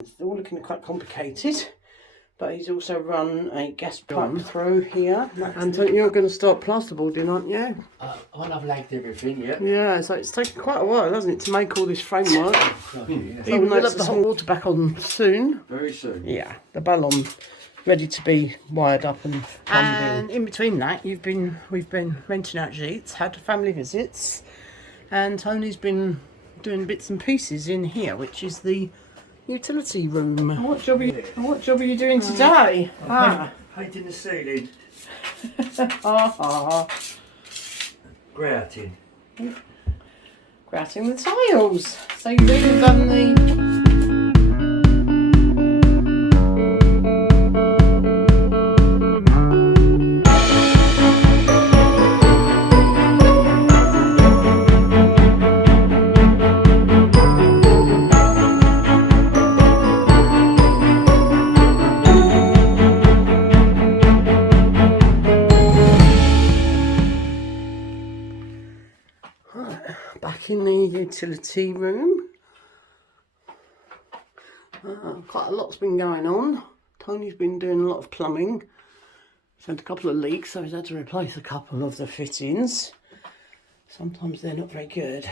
It's all looking quite complicated, but he's also run a gas pipe through here. And you're going to start plasterboarding, aren't you? When I've lagged everything, yeah. Yeah, so it's taken quite a while, hasn't it, to make all this framework. Yeah. So we'll have the hot water back on soon. Very soon. Yeah, the ballon ready to be wired up and plumbed in. And in between that, we've been renting out gites, had family visits, and Tony's been doing bits and pieces in here, which is the utility room. What job are you doing today? Painting the ceiling. Grouting. Grouting the tiles. So you've even done the... Back in the utility room. Quite a lot's been going on. Tony's been doing a lot of plumbing. He's had a couple of leaks, so he's had to replace a couple of the fittings. Sometimes they're not very good.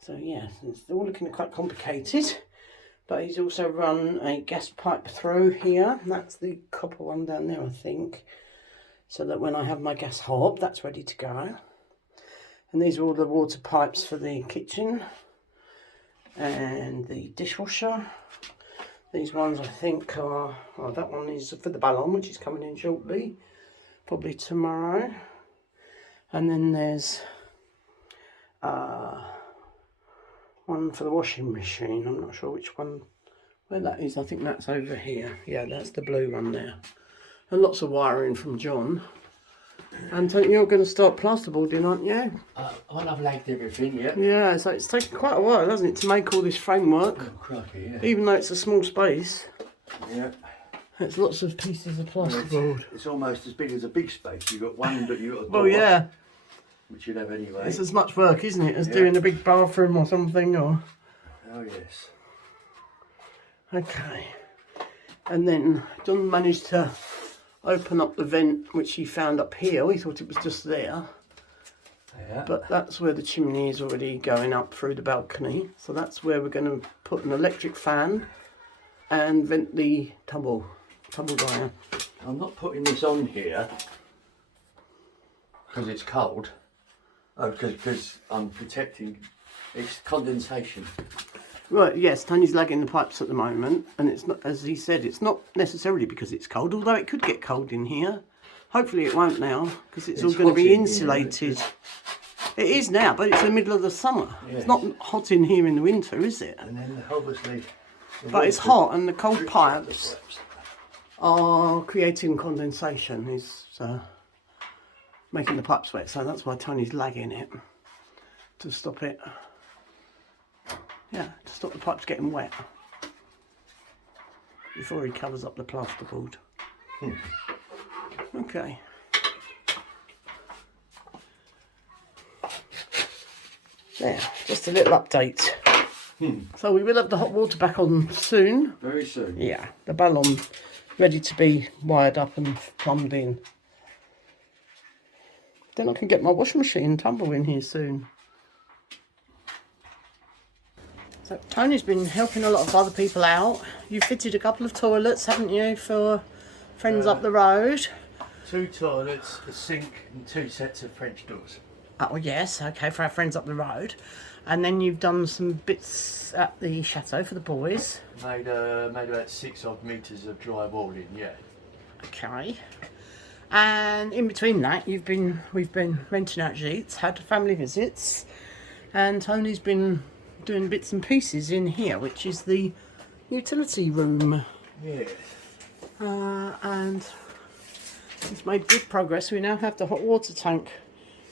So yeah, it's all looking quite complicated. But he's also run a gas pipe through here. That's the copper one down there, I think. So that when I have my gas hob, that's ready to go. And these are all the water pipes for the kitchen and the dishwasher. These ones I think are, oh, that one is for the ballon, which is coming in shortly, probably tomorrow. And then there's one for the washing machine. I'm not sure which one, where that is. I think that's over here. Yeah, that's the blue one there. And lots of wiring from John. And you're going to start plasterboarding, aren't you? When I've lagged everything, yeah. Yeah, so it's taken quite a while, hasn't it, to make all this framework. Oh, crikey, yeah. Even though it's a small space. Yeah. It's lots of pieces of plasterboard. It's almost as big as a big space. You've got one that you've got a door, Well, yeah. which you'd have anyway. It's as much work, isn't it, as doing a big bathroom or something, or... Oh, yes. Okay. And then John managed to open up the vent, which he found up here. We thought it was just there. Yeah. But that's where the chimney is already going up through the balcony. So that's where we're going to put an electric fan and vent the tumble dryer. I'm not putting this on here because it's cold. Oh, because I'm protecting. It's condensation. Right, yes, Tony's lagging the pipes at the moment, and it's not, as he said, it's not necessarily because it's cold, although it could get cold in here. Hopefully it won't now, because it's all going to be insulated. It is now, but it's the middle of the summer. Yes. It's not hot in here in the winter, is it? And then obviously... But it's hot, and the cold pipes are creating condensation, is making the pipes wet, so that's why Tony's lagging it, to stop it. Yeah, to stop the pipes getting wet before he covers up the plasterboard. Okay. There, just a little update. So we will have the hot water back on soon. Very soon. Yeah, the ballon ready to be wired up and plumbed in. Then I can get my washing machine and tumble in here soon. So Tony's been helping a lot of other people out. You fitted a couple of toilets, haven't you, for friends up the road? 2 toilets, a sink and 2 sets of French doors. Oh yes, okay, for our friends up the road. And then you've done some bits at the Chateau for the boys. Made about 6 odd metres of drywalling, yeah. Okay. And in between that, we've been renting out gites, had family visits, and Tony's been doing bits and pieces in here, which is the utility room. Yeah. And it's made good progress. We now have the hot water tank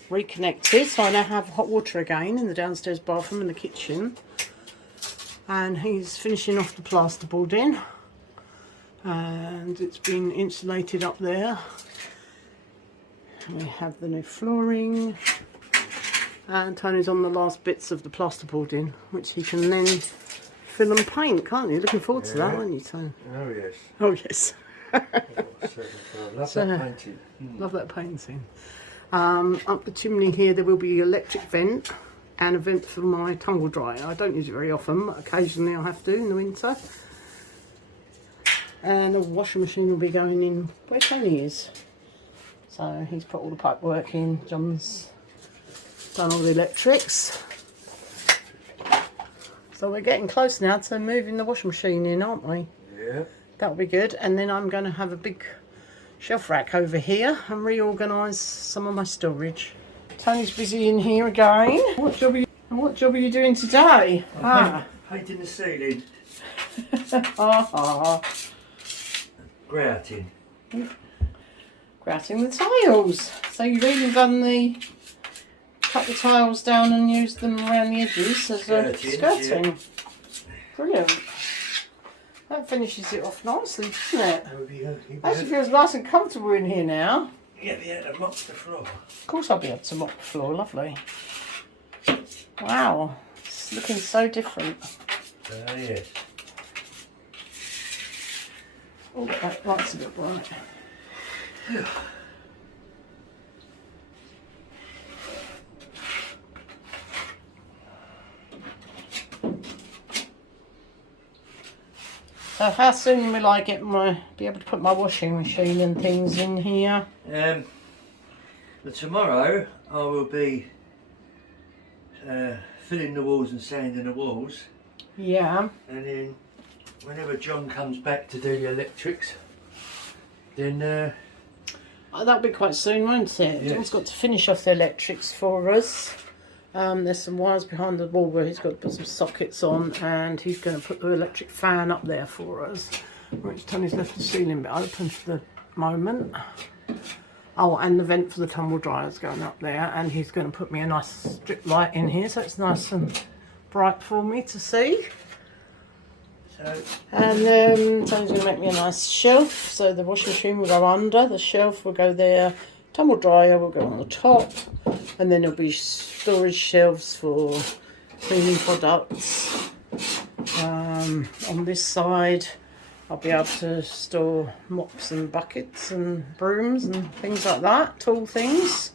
reconnected, so I now have hot water again in the downstairs bathroom and the kitchen. And he's finishing off the plasterboarding, and it's been insulated up there. We have the new flooring, and Tony's on the last bits of the plasterboarding, which he can then fill and paint, can't you? Looking forward to that, aren't you, Tony? Oh yes. Oh yes. Love that painting. Love that painting. Up the chimney here there will be an electric vent and a vent for my tumble dryer. I don't use it very often, but occasionally I have to in the winter. And the washing machine will be going in where Tony is. So he's put all the pipe work in, John's done all the electrics. So we're getting close now to moving the washing machine in, aren't we? Yeah. That'll be good. And then I'm going to have a big shelf rack over here and reorganise some of my storage. Tony's busy in here again. What job are you doing today? Painting the ceiling. Grouting. Grouting the tiles. So you've even done cut the tiles down and used them around the edges as a skirting. Yeah. Brilliant. That finishes it off nicely, doesn't it? Actually feels nice and comfortable in here now. Yeah, be able to mop the floor. Of course I'll be able to mop the floor, lovely. Wow, it's looking so different. Yes. Oh, that light's a bit bright. So how soon will I be able to put my washing machine and things in here? Tomorrow I will be filling the walls and sanding the walls. Yeah. And then whenever John comes back to do the electrics, then that'll be quite soon, won't it? Yes. John's got to finish off the electrics for us. There's some wires behind the wall where he's got to put some sockets on, and he's going to put the electric fan up there for us, which Tony's left the ceiling bit open for the moment. Oh, and the vent for the tumble dryer's going up there, and he's going to put me a nice strip light in here so it's nice and bright for me to see. And then Tony's going to make me a nice shelf, so the washing machine will go under, the shelf will go there, tumble dryer will go on the top, and then there'll be storage shelves for cleaning products. On this side I'll be able to store mops and buckets and brooms and things like that, tool things.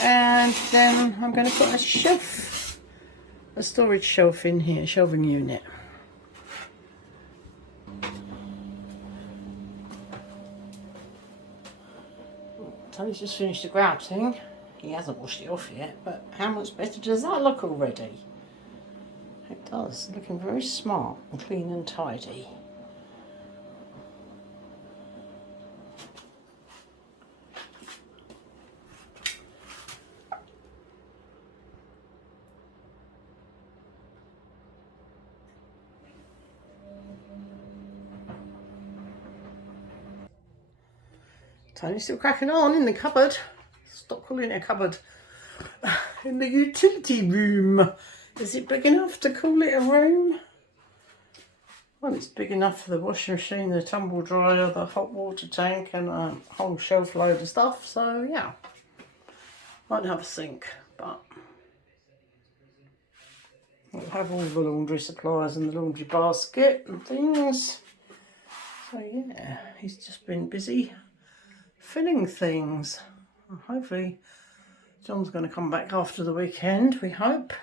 And then I'm going to put a storage shelf in here, shelving unit. Tony's just finished the grouting. He hasn't washed it off yet, but how much better does that look already? It does, looking very smart and clean and tidy. Tony's still cracking on in the cupboard. Stop calling it a cupboard. In the utility room. Is it big enough to call it a room? Well, it's big enough for the washing machine, the tumble dryer, the hot water tank, and a whole shelf load of stuff. So yeah, won't have a sink, but we'll have all the laundry supplies and the laundry basket and things. So yeah, he's just been busy filling things. Hopefully John's going to come back after the weekend, we hope,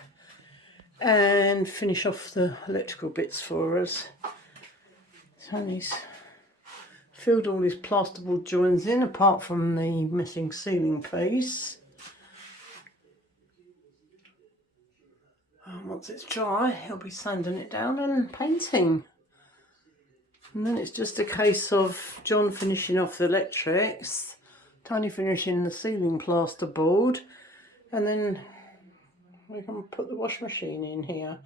and finish off the electrical bits for us. Tony's filled all his plasterboard joins in, apart from the missing ceiling piece. And once it's dry, he'll be sanding it down and painting. And then it's just a case of John finishing off the electrics, Tony finishing the ceiling plasterboard, and then we can put the washing machine in here.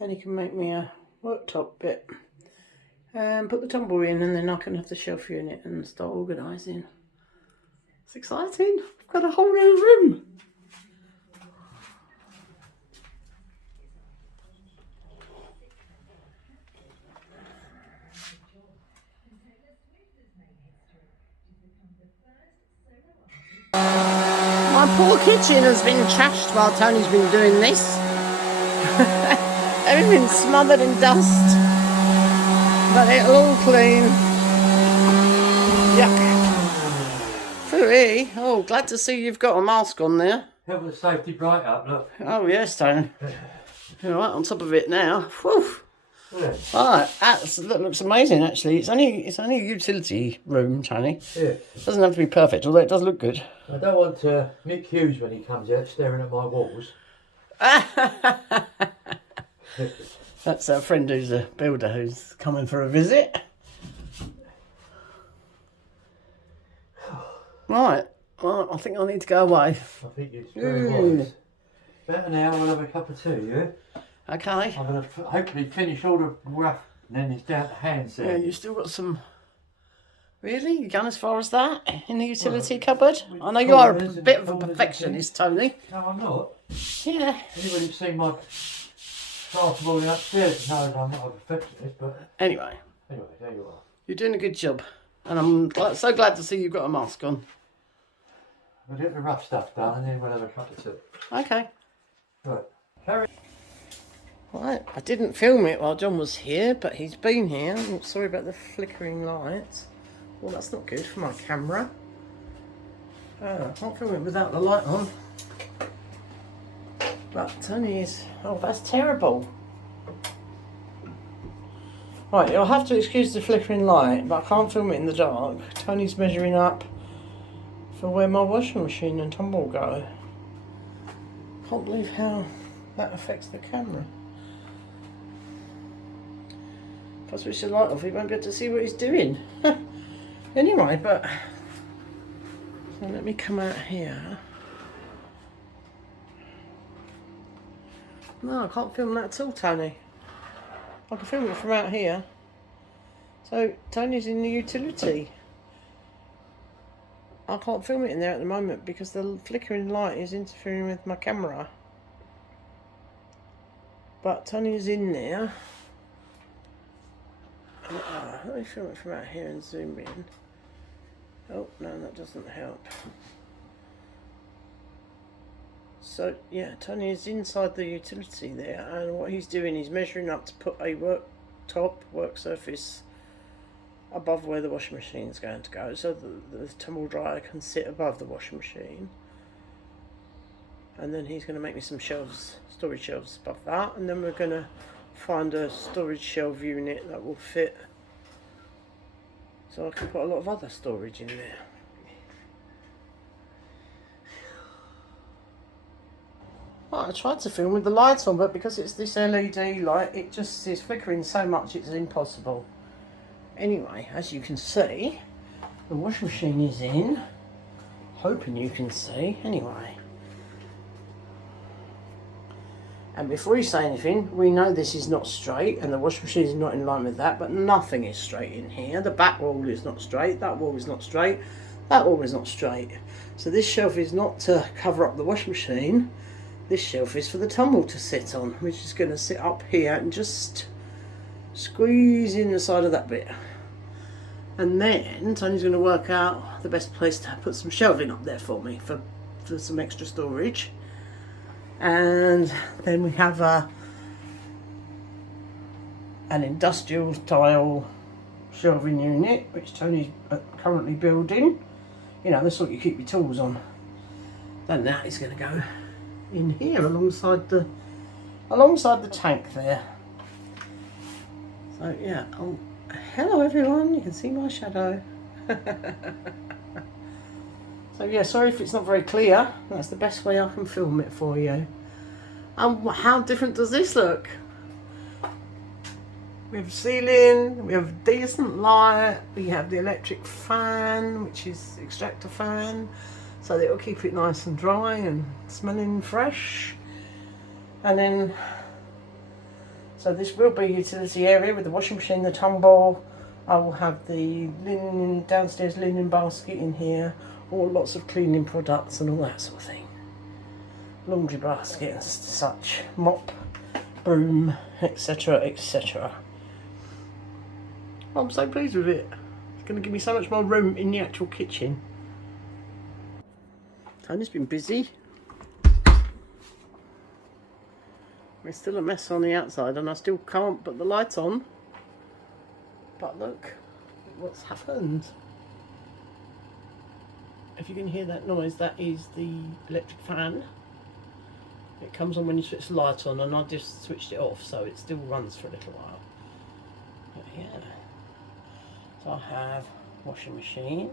Then he can make me a worktop bit and put the tumble in, and then I can have the shelf unit and start organising. It's exciting. I've got a whole new room. My poor kitchen has been trashed while Tony's been doing this. again, been smothered in dust. But it'll all clean. Yuck. Flea, oh, glad to see you've got a mask on there. Help the safety bright up, look. Oh yes, Tony. You're right on top of it now. Whew. Yeah. Right, that looks amazing actually. It's only a utility room, Tony. Yeah. It doesn't have to be perfect, although it does look good. I don't want Nick Hughes when he comes out staring at my walls. That's our friend who's a builder who's coming for a visit. Right, well, I think I need to go away. I think it's very wise. About an hour, we'll have a cup of tea, yeah? Okay. I'm going to hopefully finish all the rough, and then it's down to hand set. Yeah, you've still got some... Really? You've gone as far as that in the utility cupboard? I know you are a bit of a perfectionist, Tony. No, I'm not. Yeah. Anyone who's seen my plasterboarding upstairs knows I'm not a perfectionist, but... Anyway, there you are. you're doing a good job. And I'm so glad to see you've got a mask on. We'll get the rough stuff done and then we'll have a cup of tea. Okay. Right. Carry. Right, I didn't film it while John was here, but he's been here. I'm sorry about the flickering lights. Well, that's not good for my camera. I can't film it without the light on. But Tony is... Oh, that's terrible. Right, you'll have to excuse the flickering light, but I can't film it in the dark. Tony's measuring up for where my washing machine and tumble go. Can't believe how that affects the camera. If I switch the light off, he won't be able to see what he's doing. Anyway, but... So let me come out here. No, I can't film that at all, Tony. I can film it from out here. So, Tony's in the utility. I can't film it in there at the moment because the flickering light is interfering with my camera. But Tony's in there. Let me film it from out here and zoom in. Oh, no, that doesn't help. So, yeah, Tony is inside the utility there, and what he's doing is measuring up to put a work surface above where the washing machine is going to go, so that the tumble dryer can sit above the washing machine. And then he's going to make me some shelves, storage shelves above that, and then we're going to find a storage shelf unit that will fit, so I can put a lot of other storage in there. Well, I tried to film with the lights on, but because it's this LED light, it just is flickering so much it's impossible. Anyway, as you can see, the washing machine is in. Hoping you can see. Anyway. And before you say anything, we know this is not straight, and the washing machine is not in line with that, but nothing is straight in here. The back wall is not straight, that wall is not straight, that wall is not straight. So this shelf is not to cover up the washing machine. This shelf is for the tumble to sit on, which is going to sit up here and just squeeze in the side of that bit. And then Tony's going to work out the best place to put some shelving up there for me for some extra storage. And then we have an industrial style shelving unit which Tony's currently building. You know, the sort you keep your tools on. Then that is going to go in here alongside the tank there. So yeah, hello everyone, you can see my shadow. So yeah, sorry if it's not very clear. That's the best way I can film it for you. And how different does this look? We have ceiling, we have decent light, we have the electric fan, which is extractor fan, so that it'll keep it nice and dry and smelling fresh. And then, so this will be a utility area with the washing machine, the tumble. I will have the linen, downstairs linen basket in here, all lots of cleaning products and all that sort of thing. Laundry basket and such, mop, broom, etc, etc. I'm so pleased with it. It's going to give me so much more room in the actual kitchen. Tony's been busy. It's still a mess on the outside and I still can't put the light on. But look what's happened. If you can hear that noise, that is the electric fan. It comes on when you switch the light on, and I just switched it off so it still runs for a little while. But yeah. So I have washing machine,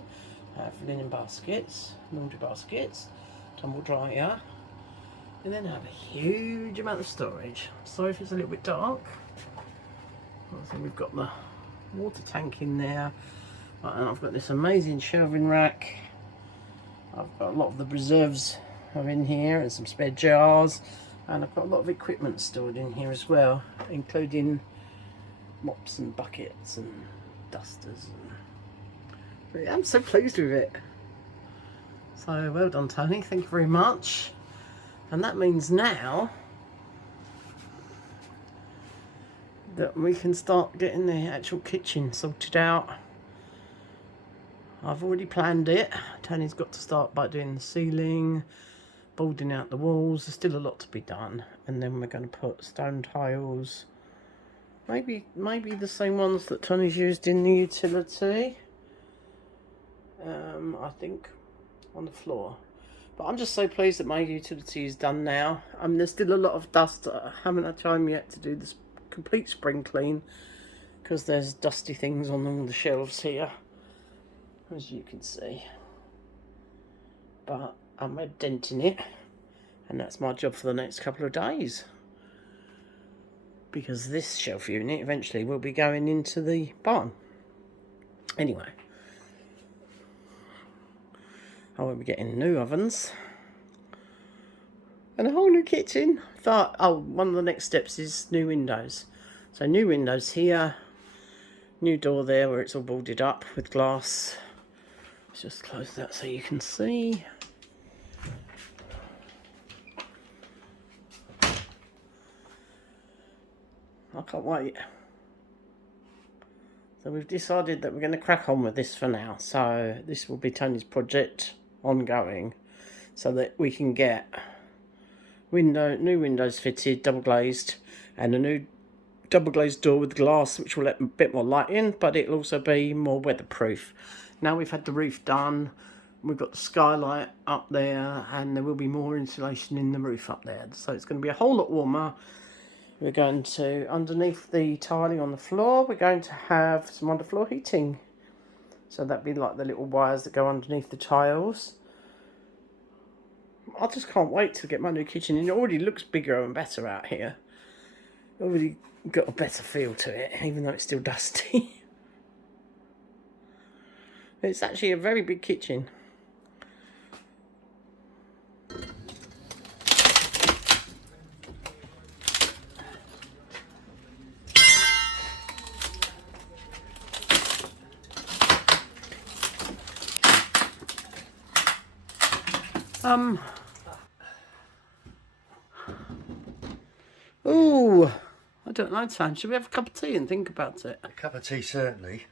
I have linen baskets, laundry baskets, tumble dryer, and then I have a huge amount of storage. Sorry if it's a little bit dark. So we've got the water tank in there, and I've got this amazing shelving rack. I've got a lot of the reserves are in here and some spare jars, and I've got a lot of equipment stored in here as well, including mops and buckets and dusters. And I'm so pleased with it. So well done, Tony, thank you very much. And that means now that we can start getting the actual kitchen sorted out. I've already planned it. Tony's got to start by doing the ceiling, boarding out the walls. There's still a lot to be done, and then we're going to put stone tiles, maybe the same ones that Tony's used in the utility, I think, on the floor. But I'm just so pleased that my utility is done now. There's still a lot of dust. I haven't had time yet to do this complete spring clean because there's dusty things on all the shelves here, as you can see. But I'm a dent in it, and that's my job for the next couple of days, because this shelf unit eventually will be going into the barn. Anyway, I will be getting new ovens and a whole new kitchen. Thought, oh, one of the next steps is new windows. So new windows here, new door there where it's all boarded up with glass. Let's just close that so you can see. I can't wait. So we've decided that we're going to crack on with this for now. So this will be Tony's project ongoing, so that we can get new windows fitted, double glazed, and a new double glazed door with glass, which will let a bit more light in, but it'll also be more weatherproof. Now we've had the roof done, we've got the skylight up there, and there will be more insulation in the roof up there, so it's going to be a whole lot warmer. We're going to, underneath the tiling on the floor, we're going to have some underfloor heating. So that'd be like the little wires that go underneath the tiles. I just can't wait to get my new kitchen in. It already looks bigger and better out here. Already got a better feel to it, even though it's still dusty. It's actually a very big kitchen. Ooh, I don't know, Sam. Should we have a cup of tea and think about it? A cup of tea, certainly.